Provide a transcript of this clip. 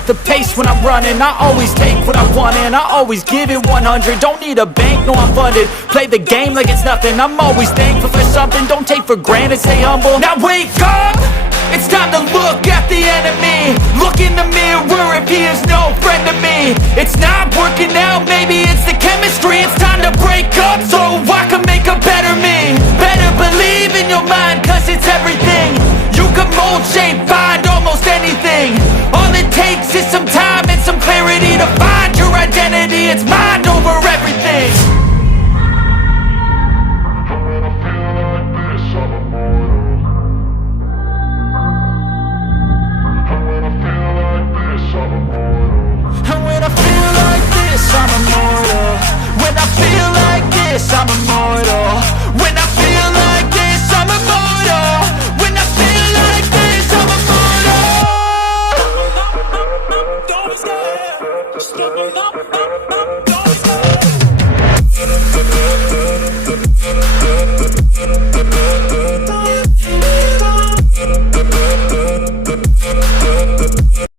set the pace when I'm running. I always take what I want and I always give it 100. Don't need a bank, no I'm funded. Play the game like it's nothing. I'm always thankful for something. Don't take for granted, stay humble. Now wake up! It's time to look at the enemy. Look in the mirror if he is no friend to me. It's not working out, maybe it's the chemistry. It's time to break up so I can make a better me. Better believe in your mind, cause it's everything. You can mold, shape, find almost anything. All it takes is some time and some clarity to find your identity. It's mind over everything. And when I feel like this, I'm immortal. When I feel like this, I'm immortal.